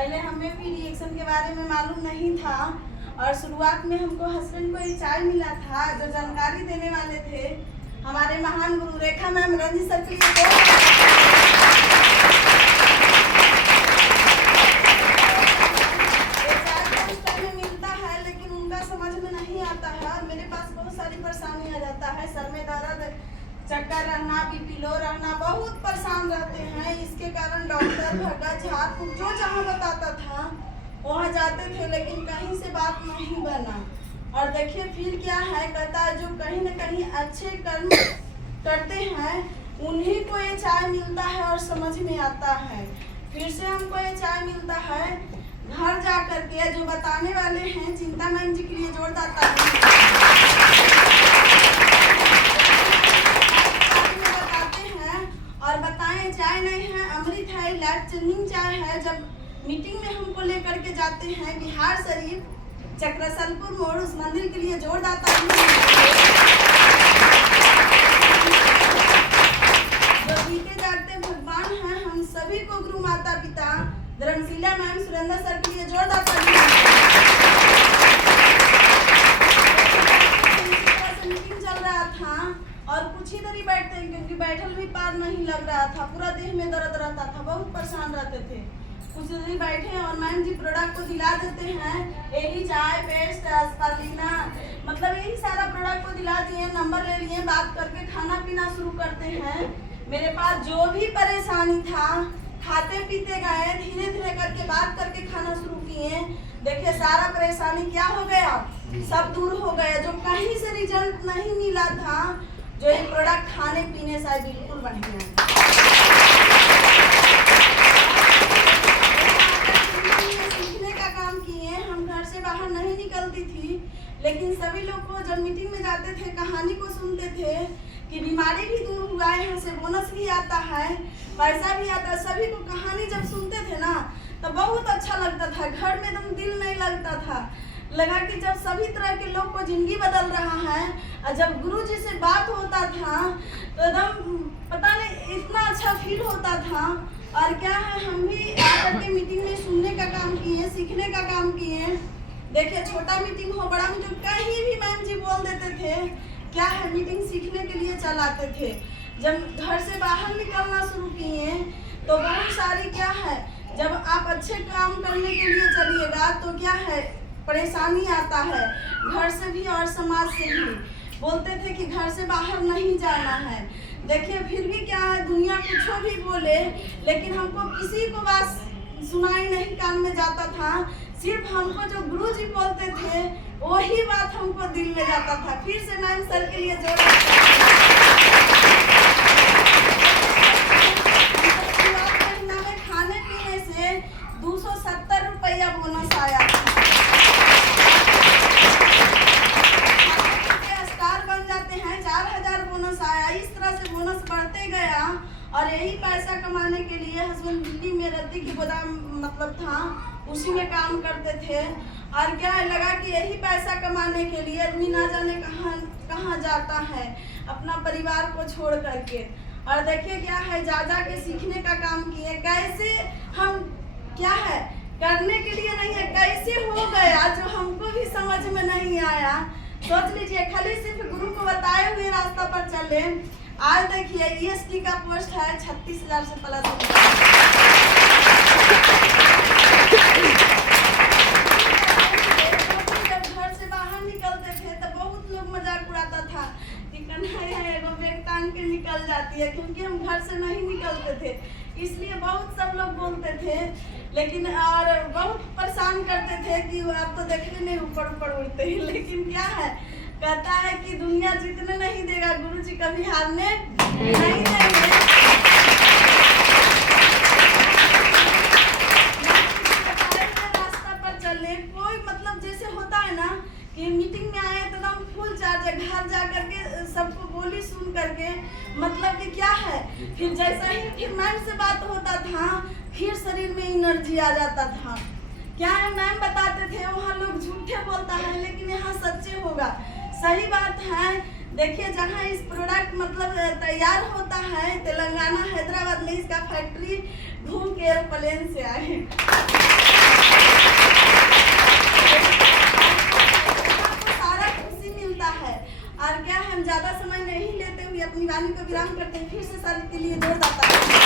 पहले हमें भी रिएक्शन के बारे में मालूम नहीं था और शुरुआत में हमको हस्बैंड को एक चाय मिला था जो जानकारी देने वाले थे हमारे महान गुरु रेखा मैम रंजी सर के लिए मिलता है लेकिन उनका समझ में नहीं आता है और मेरे पास बहुत सारी परेशानी आ जाता है। सर में दर्द, चक्कर रहना, बीपी लो रहना, बहुत परेशान रहते हैं। इसके कारण डॉक्टर भगत झारखंड जो जहाँ बताता था वहाँ जाते थे लेकिन कहीं से बात नहीं बना। और देखिए फिर क्या है, कहता है जो कहीं न कहीं अच्छे कर्म करते हैं उन्हीं को ये चाय मिलता है और समझ में आता है। फिर से हमको ये चाय मिलता है घर जा कर के जो बताने वाले हैं चिंता मैम जी के लिए जोरदार बताते हैं और बताएं चाय नहीं है, अमृत है, लाइफ चेंजिंग चाय है। जब मीटिंग में हमको लेकर के जाते हैं बिहार शरीफ चक्रसलपुर मोड़ उस मंदिर के लिए जोरदार जो जीते जागते भगवान हैं हम सभी को गुरु माता पिता धर्मशिला मैम सुरेंद्र सर के लिए जोरदार मीटिंग चल रहा था और कुछ ही देर ही बैठते हैं क्योंकि बैठल भी पार नहीं लग रहा था, पूरा देह में दर्द रहता था, बहुत परेशान रहते थे। कुछ देर बैठे और मैम जी प्रोडक्ट को दिला देते हैं, यही चाय पेस्ट स्पालिना मतलब यही सारा प्रोडक्ट को दिला दिए, नंबर ले लिए, बात करके खाना पीना शुरू करते हैं। मेरे पास जो भी परेशानी था खाते पीते गए, धीरे धीरे करके बात करके खाना शुरू किए। देखिए सारा परेशानी क्या हो गया, सब दूर हो गया। जो कहीं से रिजल्ट नहीं मिला था जो ये प्रोडक्ट खाने पीने से बिल्कुल बढ़ गया। सीखने का काम किए, हम घर से बाहर नहीं निकलती थी लेकिन सभी लोग को जब मीटिंग में जाते थे कहानी को सुनते थे कि बीमारी भी दूर हुआ है, यहाँ से बोनस भी आता है, पैसा भी आता है। सभी को कहानी जब सुनते थे ना तो बहुत अच्छा लगता था, घर में एकदम दिल नहीं लगता था। लगा कि जब सभी तरह के लोग को जिंदगी बदल रहा है और जब गुरु जी से बात होता था तो एकदम पता नहीं इतना अच्छा फील होता था। और क्या है, हम भी आकर के मीटिंग में सुनने का काम किए, सीखने का काम किए। देखिए छोटा मीटिंग हो बड़ा मीटिंग कहीं भी मैम जी बोल देते थे, क्या है मीटिंग सीखने के लिए चलाते थे। जब घर से बाहर निकलना शुरू किए तो बहुत सारी क्या है, जब आप अच्छे काम करने के लिए चलिएगा तो क्या है परेशानी आता है, घर से भी और समाज से भी। बोलते थे कि घर से बाहर नहीं जाना है। देखिए फिर भी क्या है, दुनिया कुछ भी बोले लेकिन हमको किसी को बात सुनाई नहीं कान में जाता था। सिर्फ हमको जो गुरु जी बोलते थे वही बात हमको दिल में जाता था। फिर से मैम सर के लिए जोर महीना में खाने पीने से 270 रुपया बोनस आया था। स्टार बन जाते हैं, 4000 बोनस आया। इस तरह से बोनस बढ़ते गया और यही पैसा कमाने के लिए हस्बैंड दिल्ली में रद्दी की गोदाम मतलब था, उसी में काम करते थे। और क्या लगा कि यही पैसा कमाने के लिए आदमी ना जाने कहाँ जाता है अपना परिवार को छोड़ करके। और देखिए क्या है, जा के सीखने का काम किए, कैसे हम क्या है करने के लिए नहीं है, कैसे हो गया जो हमको भी समझ में नहीं आया। सोच लीजिए खाली सिर्फ गुरु को बताए हुए रास्ता पर चले। आज देखिए EST का पोस्ट है 36,000 से प्लस। जब घर से बाहर निकलते थे तो बहुत लोग मजाक उड़ाता था कि कन्हैया एगो बैग टांग के निकल जाती है, क्योंकि हम घर से नहीं निकलते थे इसलिए बहुत सब लोग बोलते थे। लेकिन और बहुत परेशान करते थे कि आप तो देखने नहीं ऊपर ऊपर उड़ते हैं। लेकिन क्या है, कहता है कि दुनिया जीतने नहीं देगा, गुरु जी कभी हारने नहीं देंगे। रास्ता पर चले, कोई मतलब जैसे होता है ना कि मीटिंग में आए तो एकदम फुल चार्ज है, घर जा करके सबको बोली सुन करके मतलब कि क्या है, फिर जैसा ही फिर मैम से बात होता था फिर शरीर में एनर्जी आ जाता था। क्या है, मैम बताते थे वहाँ लोग झूठे बोलता है लेकिन यहाँ सच्चे होगा। सही बात है। देखिए जहाँ इस प्रोडक्ट मतलब तैयार होता है तेलंगाना हैदराबाद में, इसका फैक्ट्री घूम के एयरप्लेन से आए। और क्या हम ज़्यादा समय नहीं लेते हुए अपनी वाणी को विराम करते हैं। फिर से सर के लिए जोरदार ताली।